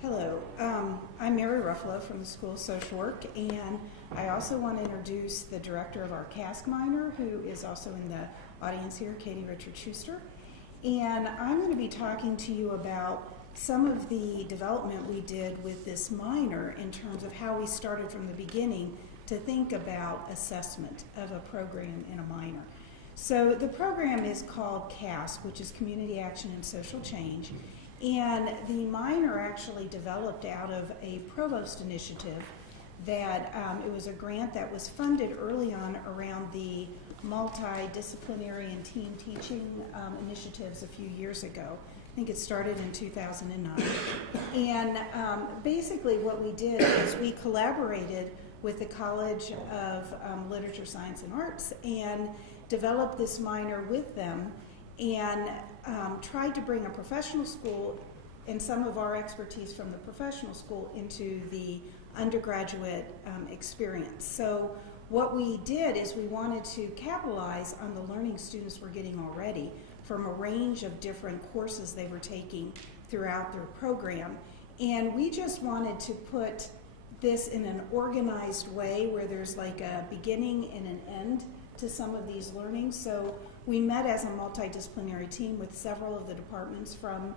Hello, I'm Mary Ruffolo from the School of Social Work, and I also want to introduce the director of our CASC minor, who is also in the audience here, Katie Richard-Schuster. And I'm going to be talking to you about some of the development we did with this minor in terms of how we started from the beginning to think about assessment of a program in a minor. So the program is called CASC, which is Community Action and Social Change. And the minor actually developed out of a Provost initiative that it was a grant that was funded early on around the multidisciplinary and team teaching initiatives a few years ago. I think it started in 2009. And basically what we did is we collaborated with the College of Literature, Science, and Arts and developed this minor with them and tried to bring a professional school and some of our expertise from the professional school into the undergraduate experience. So what we did is we wanted to capitalize on the learning students were getting already from a range of different courses they were taking throughout their program. And we just wanted to put this in an organized way where there's like a beginning and an end to some of these learnings. So we met as a multidisciplinary team with several of the departments from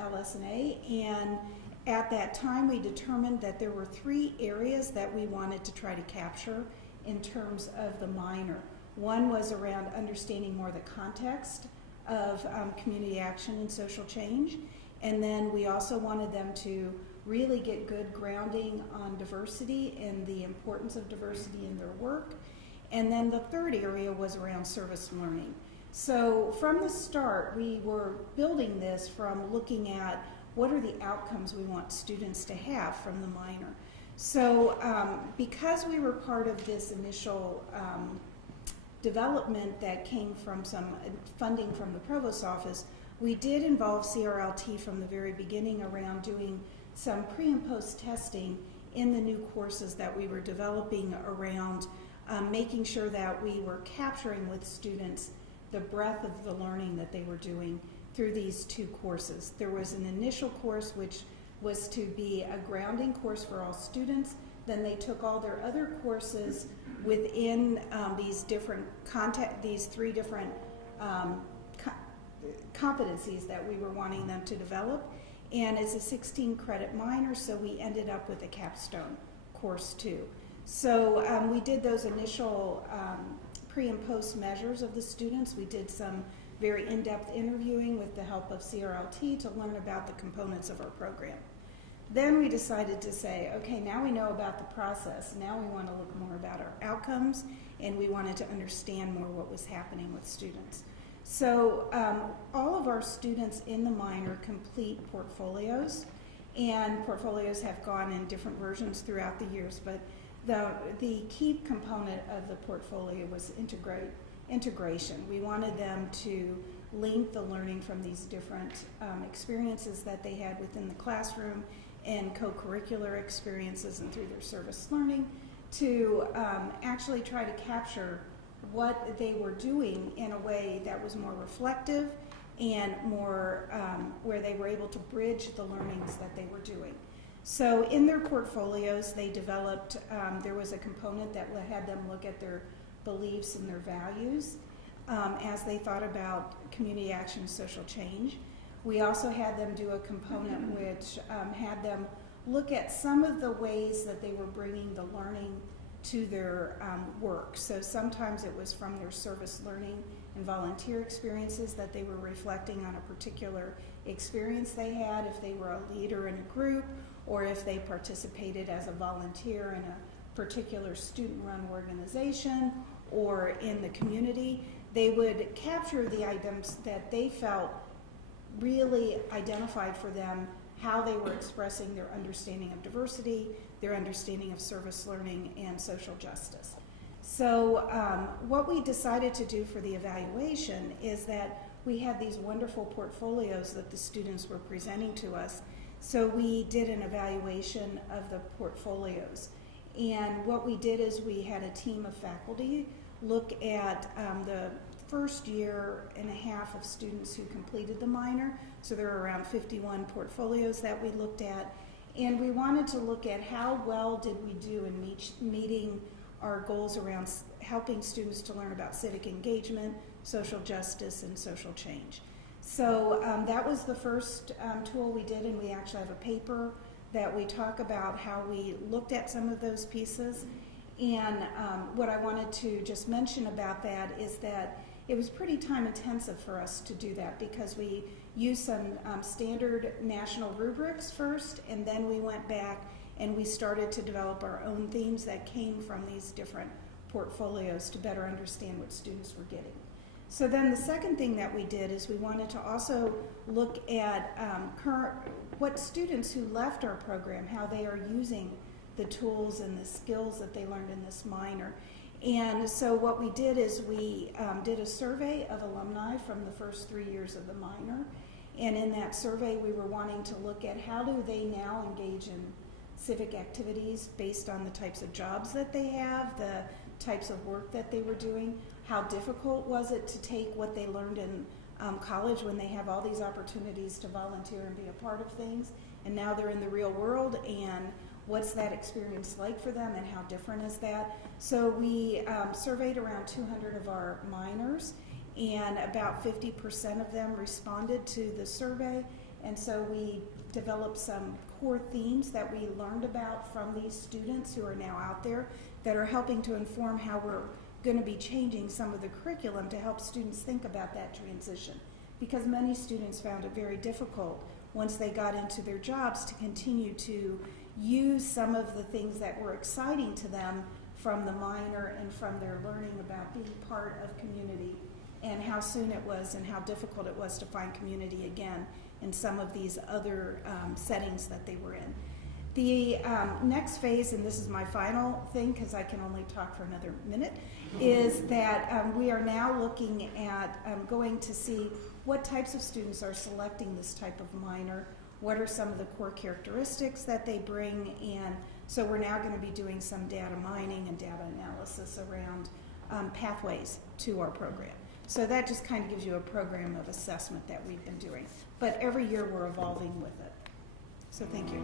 LS&A, and at that time we determined that there were 3 areas that we wanted to try to capture in terms of the minor. One was around understanding more the context of community action and social change, and then we also wanted them to really get good grounding on diversity and the importance of diversity in their work. And then the third area was around service learning. So from the start, we were building this from looking at what are the outcomes we want students to have from the minor. So because we were part of this initial development that came from some funding from the Provost's office, we did involve CRLT from the very beginning around doing some pre and post testing in the new courses that we were developing around making sure that we were capturing with students the breadth of the learning that they were doing through these 2 courses. There was an initial course which was to be a grounding course for all students. Then they took all their other courses within these 3 different competencies that we were wanting them to develop. And it's a 16 credit minor, so we ended up with a capstone course too. So we did those initial pre and post measures of the students. We did some very in-depth interviewing with the help of CRLT to learn about the components of our program. Then we decided to say, okay, now we know about the process. Now we want to look more about our outcomes, and we wanted to understand more what was happening with students. So all of our students in the minor complete portfolios, and portfolios have gone in different versions throughout the years, but the key component of the portfolio was integration. We wanted them to link the learning from these different experiences that they had within the classroom and co-curricular experiences and through their service learning to actually try to capture what they were doing in a way that was more reflective and more where they were able to bridge the learnings that they were doing. So in their portfolios, they developed, there was a component that had them look at their beliefs and their values as they thought about community action and social change. We also had them do a component which had them look at some of the ways that they were bringing the learning to their work. So sometimes it was from their service learning and volunteer experiences that they were reflecting on a particular experience they had, if they were a leader in a group, or if they participated as a volunteer in a particular student-run organization or in the community. They would capture the items that they felt really identified for them how they were expressing their understanding of diversity, their understanding of service learning, and social justice. So what we decided to do for the evaluation is that we had these wonderful portfolios that the students were presenting to us. So we did an evaluation of the portfolios. And what we did is we had a team of faculty look at the first year and a half of students who completed the minor. So there were around 51 portfolios that we looked at. And we wanted to look at how well did we do in meeting our goals around helping students to learn about civic engagement, social justice, and social change. So that was the first tool we did, and we actually have a paper that we talk about how we looked at some of those pieces. And what I wanted to just mention about that is that it was pretty time intensive for us to do that, because we used some standard national rubrics first, and then we went back and we started to develop our own themes that came from these different portfolios to better understand what students were getting. So then the second thing that we did is we wanted to also look at what students who left our program, how they are using the tools and the skills that they learned in this minor. And so what we did is we did a survey of alumni from the first 3 years of the minor. And in that survey, we were wanting to look at how do they now engage in civic activities based on the types of jobs that they have, the types of work that they were doing. How difficult was it to take what they learned in college when they have all these opportunities to volunteer and be a part of things, and now they're in the real world, and what's that experience like for them, and how different is that? So we surveyed around 200 of our minors, and about 50% of them responded to the survey, and so we developed some core themes that we learned about from these students who are now out there that are helping to inform how we're going to be changing some of the curriculum to help students think about that transition, because many students found it very difficult once they got into their jobs to continue to use some of the things that were exciting to them from the minor and from their learning about being part of community, and how soon it was and how difficult it was to find community again in some of these other settings that they were in. The next phase, and this is my final thing because I can only talk for another minute, is that we are now looking at going to see what types of students are selecting this type of minor, what are some of the core characteristics that they bring, and so we're now going to be doing some data mining and data analysis around pathways to our program. So that just kind of gives you a program of assessment that we've been doing. But every year we're evolving with it. So thank you.